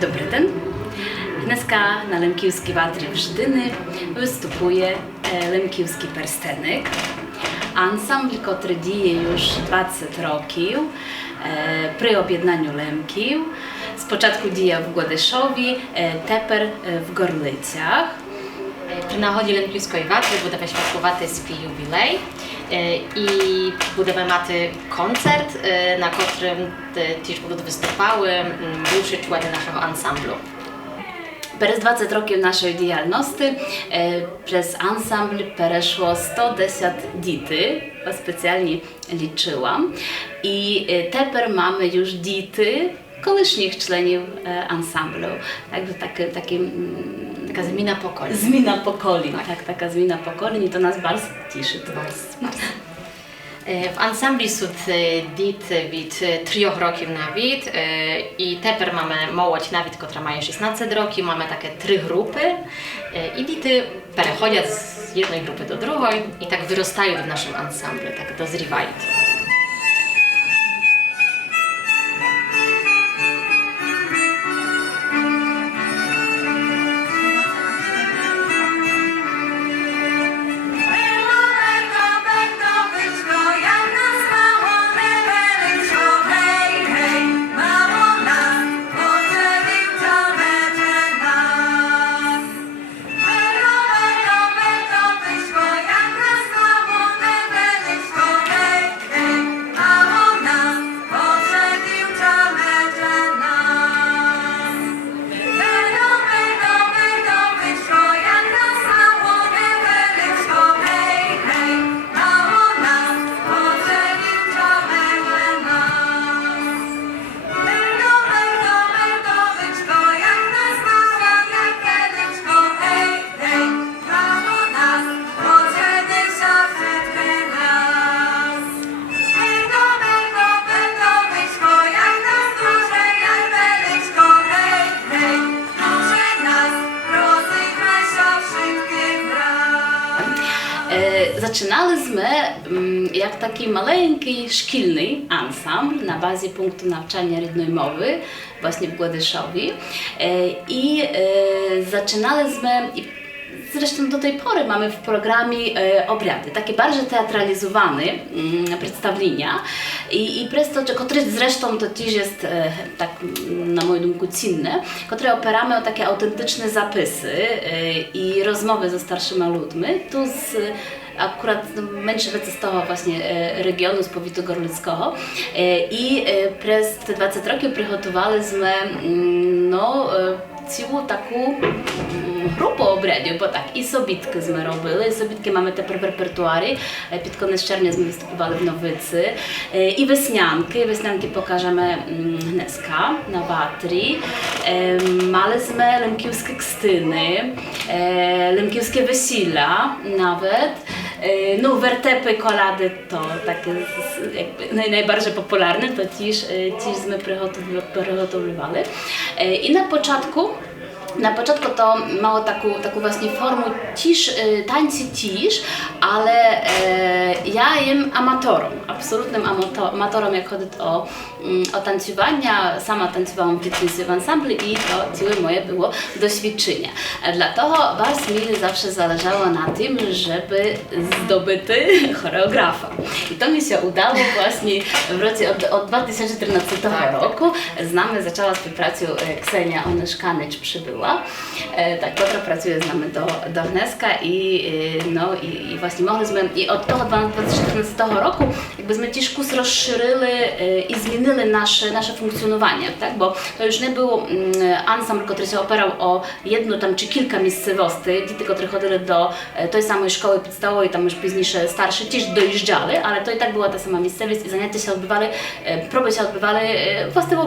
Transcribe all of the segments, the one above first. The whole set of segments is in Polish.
Dobry den. Dneska na Lempkівській ватрі в Ждини виступує Лемківський перстеник. Ансамбль, котрий діє już 20 років при об'єднанню Лемків. Спочатку діяв в Годешові, тепер в Горлицях. При нагоді Лемківської ватри будемо святкувати свій ювілей і будемо мати концерт, на котрym też будуть виступали бувші члени нашого ансамблю. Przez 20 років нашої діяльності przez ansambl przeszło 110 діти, specjalnie liczyłam. I тепер mamy już діти колишніх членів ансамблю. Także Taka zmiana pokoleń. Zmiana pokoleń, tak, taka zmiana pokoleń i to nas bardzo cieszy. В ансамблі суд діти від 3 років навіть, і тепер маємо молодь навіть, котра має 16 років, маємо таке 3 групи, і діти переходять з одної групи до другої і так виростають в нашому ансамблі, так дозрівають. Zaczynaliśmy jak taki maleńki szkolny ansambl na bazie punktu nauczania rідної mowy właśnie w Godeszowie i zaczynaliśmy. Zresztą do tej pory mamy w programie obrady, takie bardziej teatralizowane przedstawienia i przez to, które zresztą to też jest tak na moją думку cenne, które opieramy o takie autentyczne zapisy i rozmowy ze starszymi ludźmi, tu z akurat mniejsze z tego właśnie regionu, z powiatu gorlickiego i przez te 20 років przygotowaliśmy całą taką групу обрядів, бо так, і собітки ми робили, і собітки mamy тепер в репертуарі, під кінець червня ми виступували в Новиці, і веснянки покажемо dneska na Watrі, maliśmy lempkівські kstyny, lempkівські wesila nawet, no wertepy, kolady to takie jakby najbardziej popularne, to też my przygotowywali. I na początku to mało taką właśnie formę tańcy cisz, ale ja jem amatorom, absolutnym amatorom, jak chodzi o tańcowania. Sama tańcowałam w dzieciństwie w ansambli i to całe moje było doświadczenie. Dlatego bardzo mi zawsze zależało na tym, żeby zdobyć choreografa. I to mi się udało właśnie w roku od 2014 roku. Zaczęła współpracę Ksenia Onyszkanycz przybyła. Tak, która pracuje z nami do dneska i właśnie mogliśmy, i od tego 2014 roku jakbyśmy też kurs rozszerzyli i zmienili nasze funkcjonowanie, tak? Bo to już nie był ansambl, który się opierał o jedno tam czy kilka miejscowości, dzieci, które chodzili do tej samej szkoły podstawowej, tam już późniejsze starsze też dojeżdżali, ale to i tak była ta sama miejscowość i zajęcia się odbywali, próby się odbywali właściwie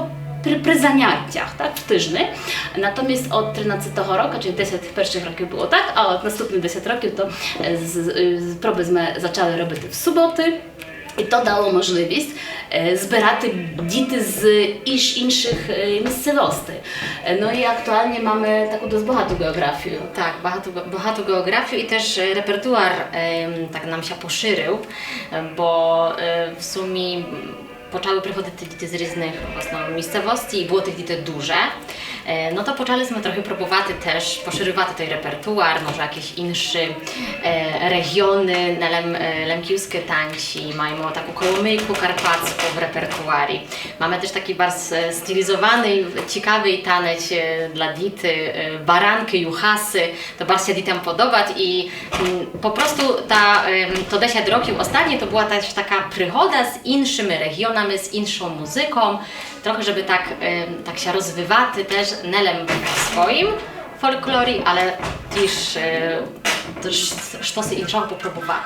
przy zajęciach, tak, w tygodniu. Natomiast od 13 roku, czyli 10 pierwszych roków było tak, a od następnych 10 roków to próbyśmy zaczęli robić w soboty. I to dało możliwość zbierać dzieci z innych miejscowości. No i aktualnie mamy taką dość bogatą geografię. Tak, bogatą geografię i też repertuar tak nam się poszerzył, bo w sumie poczęły przychodzić te dzieci z różnych miejscowości i było tych dzieci duże, no to poczęliśmy trochę próbować też poszerzywać ten repertuar, może jakieś inne regiony na lemkiewskie tańci, mają taką kołomyjku karpacką w repertuarii. Mamy też taki bardzo stylizowany, ciekawy tanec dla dity, baranki, juchasy, to bardzo się dzieciom podobać i po prostu to 10 roków ostatnie to była też taka przygoda z innymi regionami, z inną muzyką, trochę żeby tak się rozwijać też nelem w swoim folklorii, ale też sztosy innego popróbować.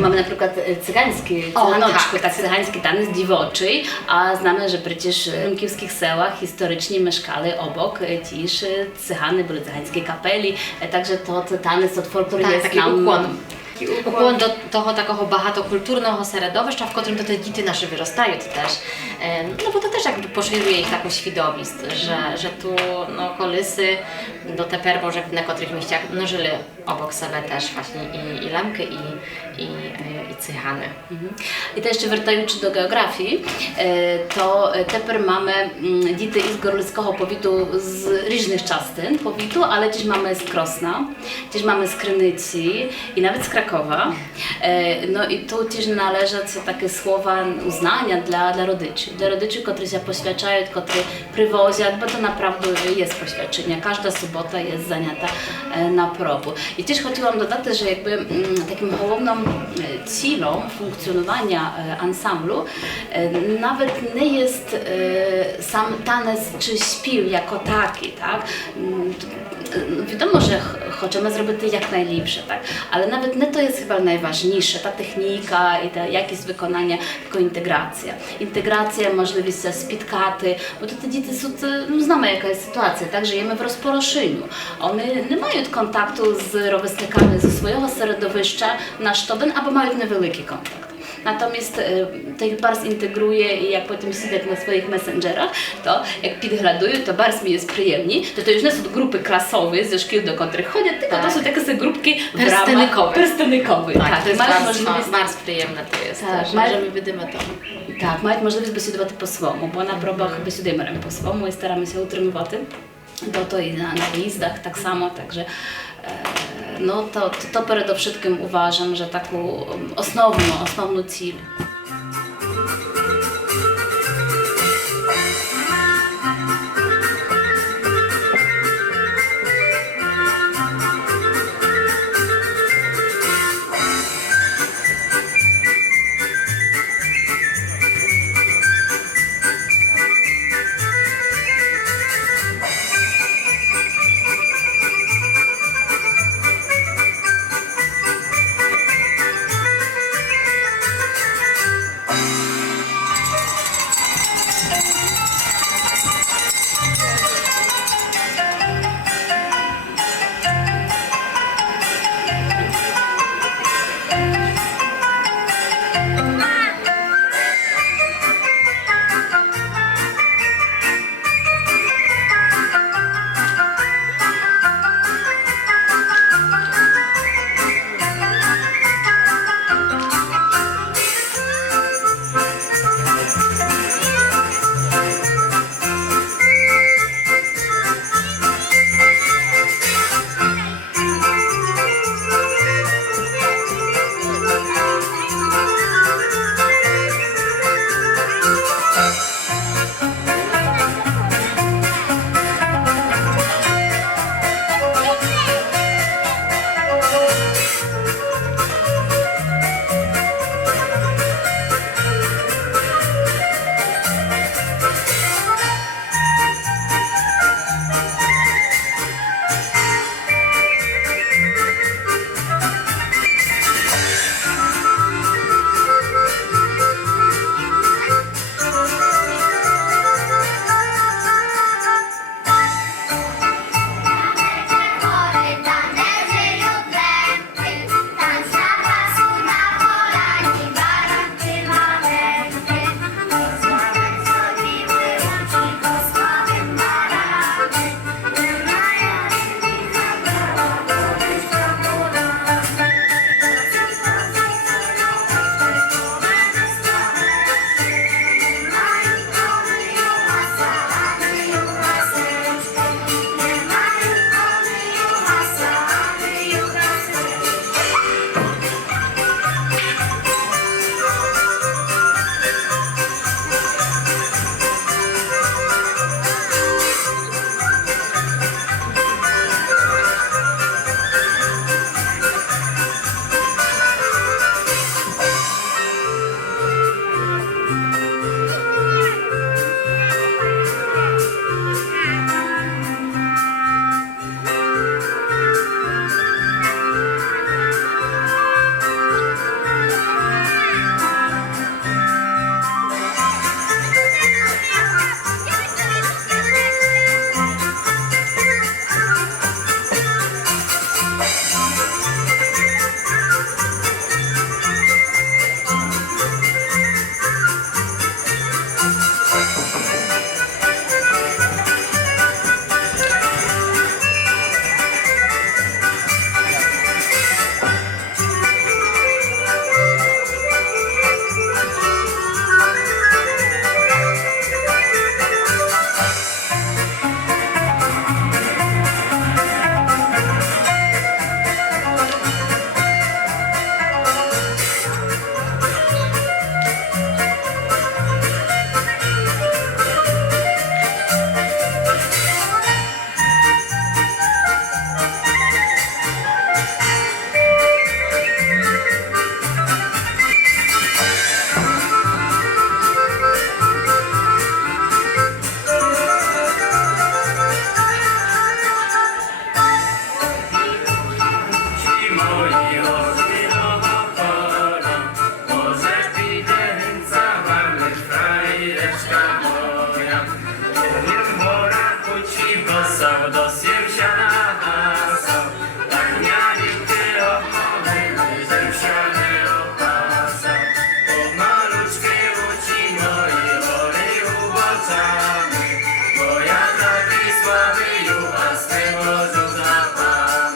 Mamy na przykład cygański, cychanoczku, tak, cygański taniec dziwoczy, a znamy, że przecież w lemkiewskich sełach historycznie mieszkali obok też cychany, były cygańskie kapeli, także to taniec od folkloru jest taki nam... Ukłon do toho takiego багатокультурного середовища, w którym to te dzieci nasze wyrastają też. No bo to też jakby poszerzuje ich taką świadomość, że tu no, kolysy do teper może w niektórych miejscach no, żyli obok siebie też właśnie i lemky i cychany. I to jeszcze wracając do geografii, to teper mamy dzieci z gorlickiego powiatu z różnych czastyn powiatu, ale też mamy z Krosna, też mamy z Krynicy i nawet z Krakowa. No i tu też należą takie słowa uznania dla rodyczy. Dla rodyczy, którzy się poświadczają, którzy przywożą, bo to naprawdę jest poświadczenie. Każda sobota jest zajęta na probu. I też chciałam dodać, że jakby takim główną celą funkcjonowania ansamblu nawet nie jest sam taniec czy śpiew jako taki, tak? wiadomo, że chcemy zrobić jak najlepsze, tak? Ale nawet nie to jest chyba najważniejsze, ta technika i ta jakość wykonania, tylko integracja. Integracja, możliwość spotkać, bo to te dzieci są, no, znamy jaka jest sytuacja, tak? Żyjemy w rozporoszeniu. One nie mają kontaktu z rówieśnikami ze swojego środowiska na sztoben, albo mają niewielki kontakt. Natomiast to ich bardzo integruje i jak potem siedzę na swoich messengerach, to jak podglądają, to bardzo mi jest przyjemnie, to już nie są grupy klasowe ze szkół, do których chodzę, tylko to są takie grupki perstynykowe. Tak, to jest mają bardzo przyjemne to jest, tak, że możemy wydymać. Tak, mają możliwość beседувати по-своєму, бо на пробах бесідуємо по-своєму і стараємося утримувати. To i na wyjazdach tak samo, także no to przede wszystkim uważam, że taką osnowną cel. Laseczka moja, nie wora kuci bosa, dosiem siana hasa, tak mieli ty ochotę, zewsiany opasa. Po maluczkie uci moi, chory ubocany, bo ja taki słaby jucha z tego zapam.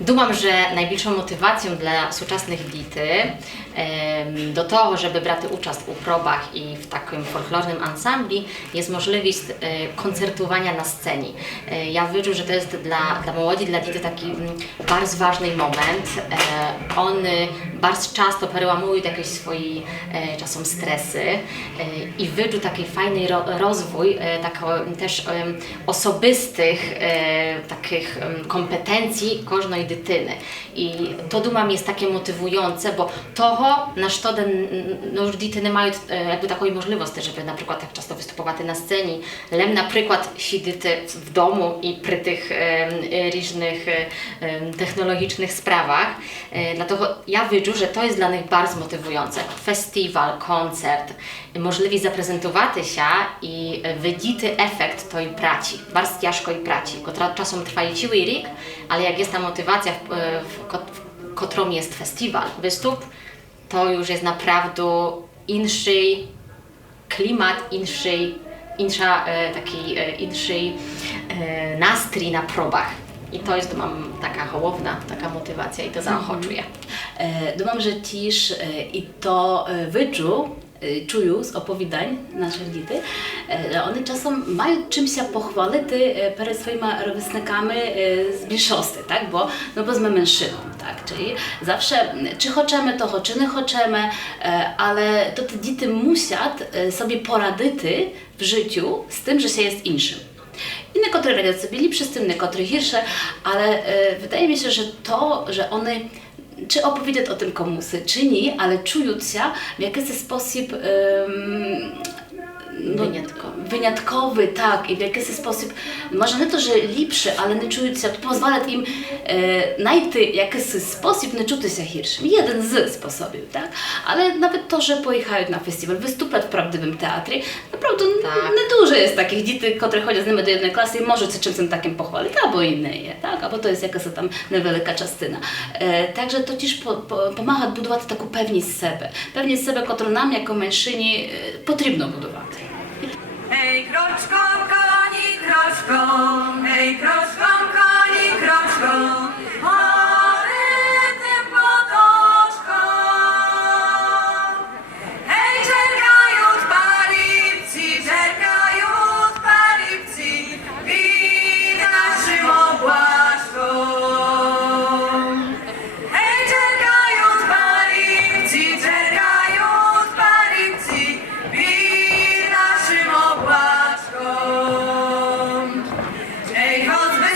Думам, że najbільшою motywaцією для сучасних дітей do того, żeby brać udział u próbach i w takim folklornym ansambli jest możliwość koncertowania na scenie. Ja widzę, że to jest dla młodzi, dla dzieci taki bardzo ważny moment. One bardzo często przełamują jakieś swoje czasem stresy i widzę taki fajny rozwój też osobistych takich kompetencji każdej дитини. І то, думаю, є таке мотивуюче, бо того, на що ну, діти не мають якби, такої можливості, щоб, наприклад, так часто виступувати на сцені. Лем, наприклад, сидіти в дому і при тих різних technologicznych sprawach. Dlatego ja widzę, że to jest dla nich bardzo motywujące. Festiwal, koncert, możliwość zaprezentować się i widzieć efekt tej pracy, bardzo ciężkiej pracy, która czasem trwa cały rok, ale jak jest ta motywacja, w którą jest festiwal, wystup, to już jest naprawdę inny klimat, inny nastrój na próbach. I to jest, mam taka główna, taka motywacja i to zaochoczuje. Думам, że też i to wyczuł, czują z opowiadań naszych dzieci, że one czasem mają czymś się pochwalić przed swoimi rówieśnikami z bliższości, tak? Bo my mężczyzn, tak? Czyli zawsze, czy chcemy to, czy nie chcemy, ale to te dzieci muszą sobie poradzić w życiu z tym, że się jest innym. I niektóre radzą sobie lepsze z tym, niektóre gorsze, ale wydaje mi się, że to, że one czy opowiedzieć o tym komuś, czy nie, ale czują się w jakiś sposób wyjątkowy, tak, i w jakiś sposób, może nie to, że lepszy, ale nie czują się, to pozwala im znaleźć jakiś sposób, nie czuć się gorszym. Jeden z sposobów, tak? Ale nawet to, że pojechają na festiwal, wystąpić w prawdziwym teatrze, naprawdę niedużo jest takich dzieci, które chodzą z nimi do jednej klasy i może się czymś takim pochwalić, albo inne, tak? Albo to jest jakaś tam niewielka częstyna. Także to też pomaga budować taką pewność siebie, którą nam jako mężczyźni potrzebno budować. Hej, kroczką, koni, kroczką, hej, kroczką, koni, kroczką, tym potoczką. Hej, czerkają paripci, wid naszym obłaszką. Hej, czerkają paripci, wid naszym obłaszką. Ej, choćby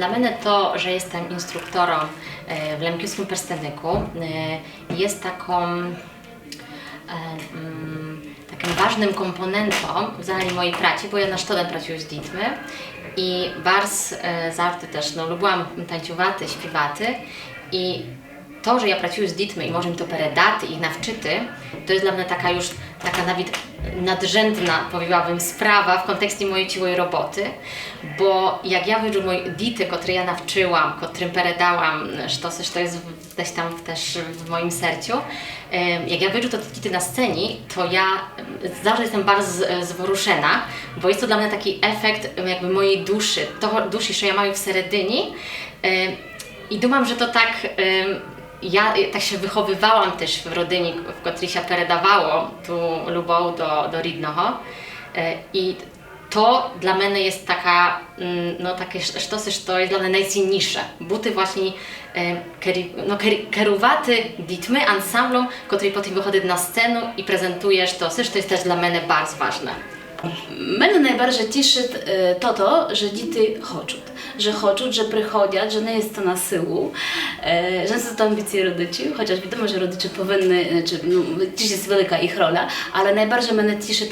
Dla mnie to, że jestem instruktorem w Lemkівському перстеннику, jest takim ważnym komponentem w mojej pracy, bo ja na sztodem pracuję z dzітьми i bardzo zawsze też lubiłam tańcувати, śpiewać i to, że ja pracuję z dzітьми i możemy to передати i навчити, to jest dla mnie taka nawet nadrzędna, powiedziałabym, sprawa w kontekście mojej ciągłej roboty, bo jak ja widzę moje dzieci, które ja nawczyłam, którym передałam, to jest gdzieś tam też w moim sercu, jak ja widzę te dzieci na scenie, to ja zawsze jestem bardzo zworuszona, bo jest to dla mnie taki efekt jakby mojej duszy, duszy, że ja mam w seredinie i думam, że to tak ja tak się wychowywałam też w rodzinie, w której się передавало tu любов do рідного. I to dla mnie jest takie coś, to jest dla mnie najcenniejsze. Buty właśnie kierowaty dzітьми, ansamblem, który potem wychodzi na scenę i prezentujesz to jest też dla mnie bardzo ważne. Мене найбільше тішить то, що діти хочуть. Że приходять, że nie jest to na siłу. Często to ambicje rodziców, chociaż wiadomo, że rodzice powinny, dziś jest wielka ich rola, ale najbardziej mnie cieszy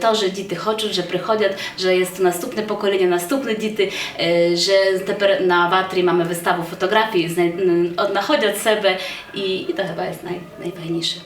to, że dzieci chcą, że przychodzą, że jest to następne pokolenie, następne dzieci, że teraz na Watri mamy wystawę fotografii, odnachodzą siebie i to chyba jest najfajniejsze.